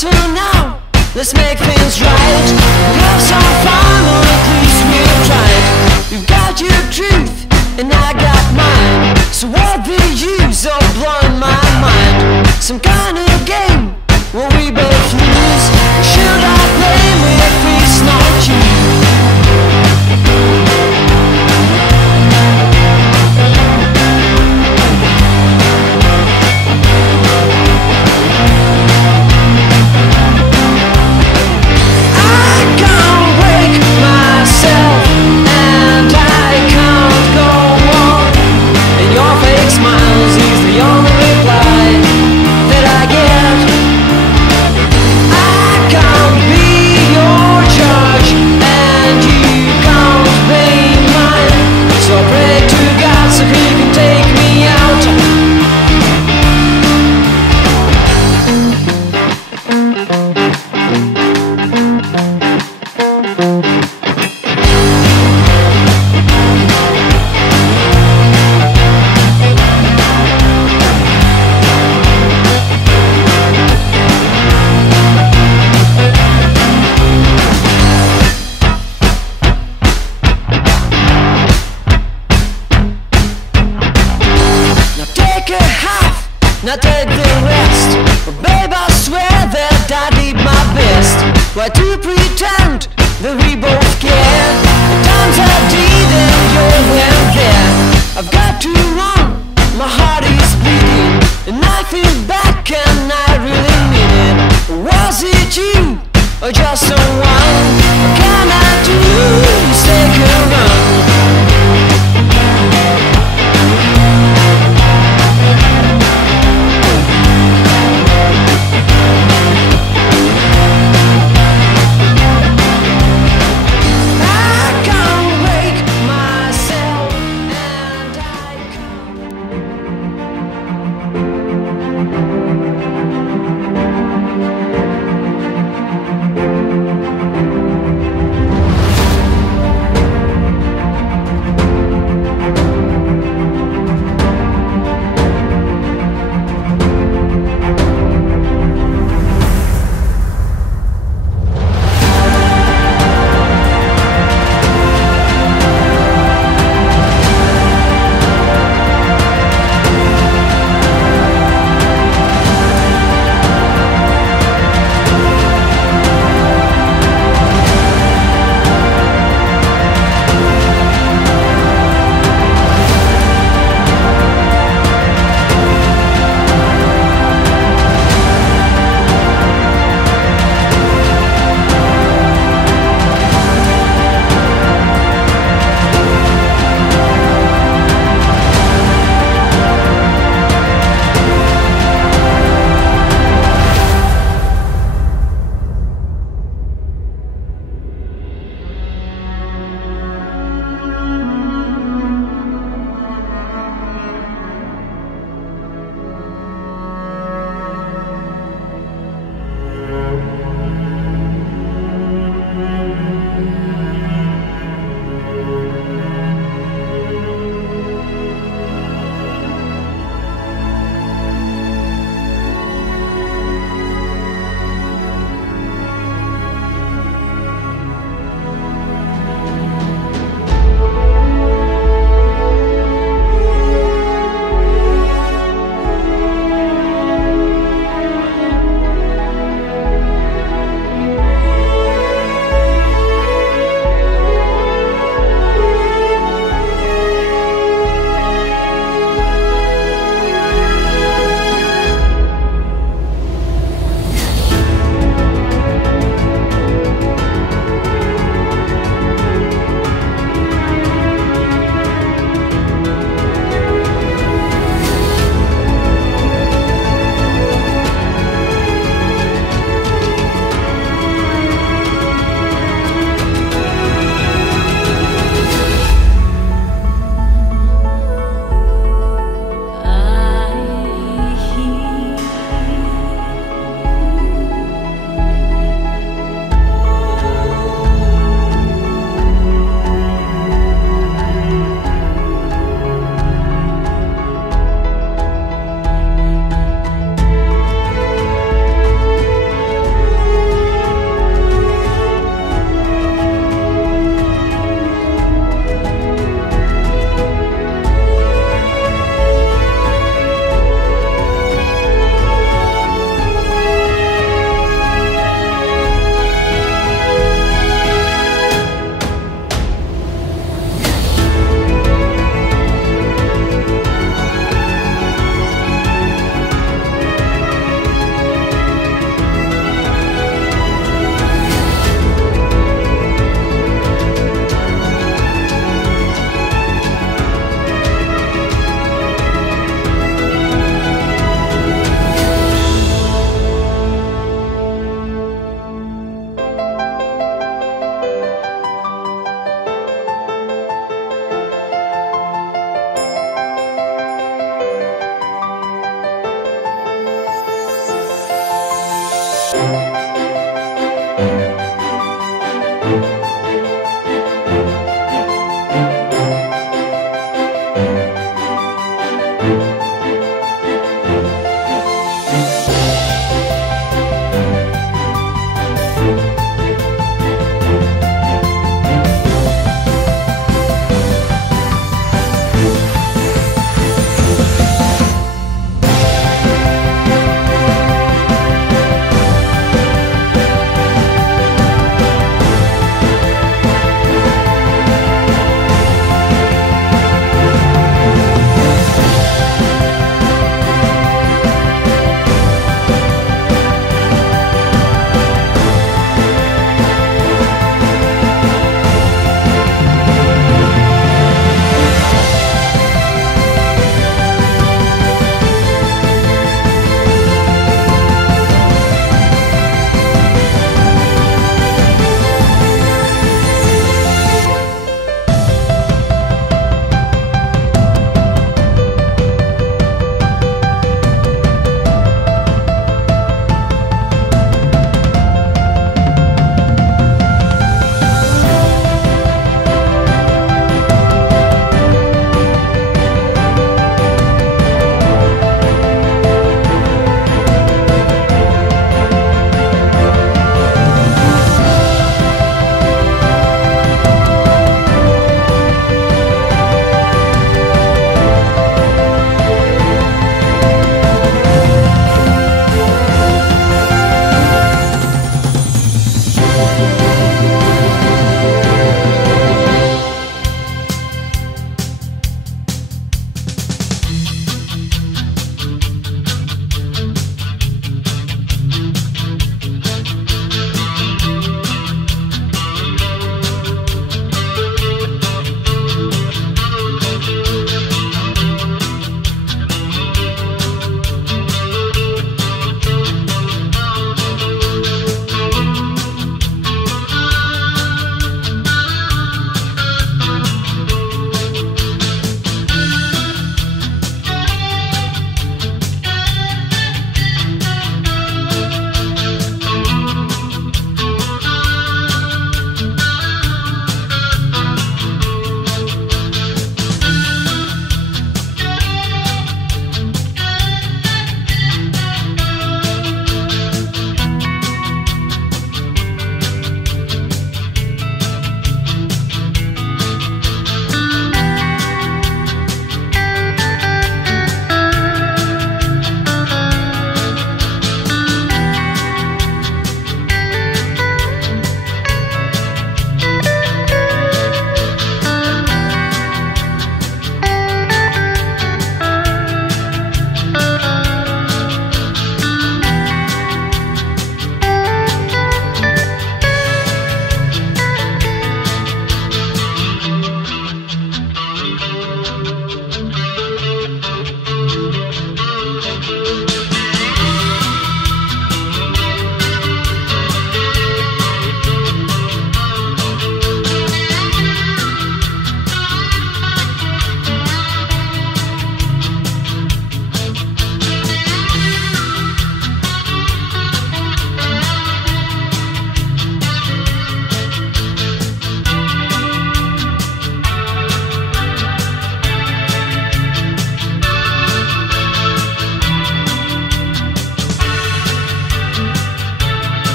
past for now, let's make things right. Have some fun, or at least we've tried. You've got your truth, and I got mine. So what the use of blowing my mind? Some kind of game where we both lose. Should I blame if it's not you? Now take the rest. But babe, I swear that I did my best. Why to pretend that we both care? The times I did and you weren't there. I've got to run, my heart is bleeding, and I feel back and I really mean it. Was it you or just someone? What can I do? Just take a run.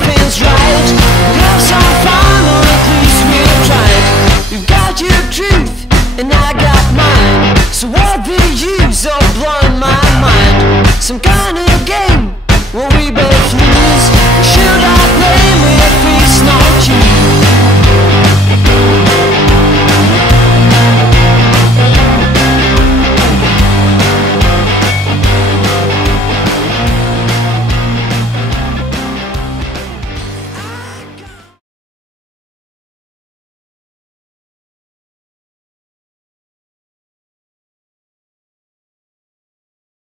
everything's right. We have some fun, or at least we've tried. You got your truth, and I got mine. So what the use of blowing my mind? Some kind of game where we both lose. Should I